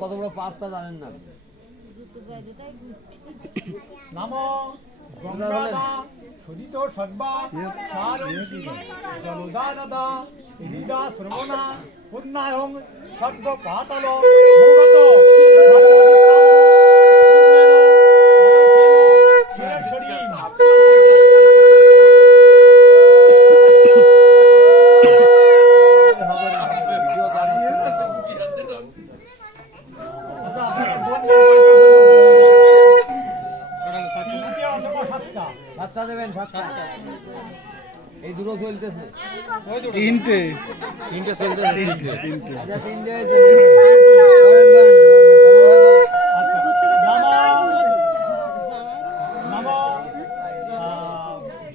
কত বড় পাপটা জানেন না। নমো গঙ্গাদা সুদিত সর্বা জলদানদা হৃদা শ্রবণা পুণ্যায়ং সর্ব পাতল ভূগত এই দুটো চলতেছে, তিনটে চলতেছে তিনটে।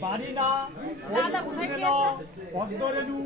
বাড়ি না পদ্মরেণু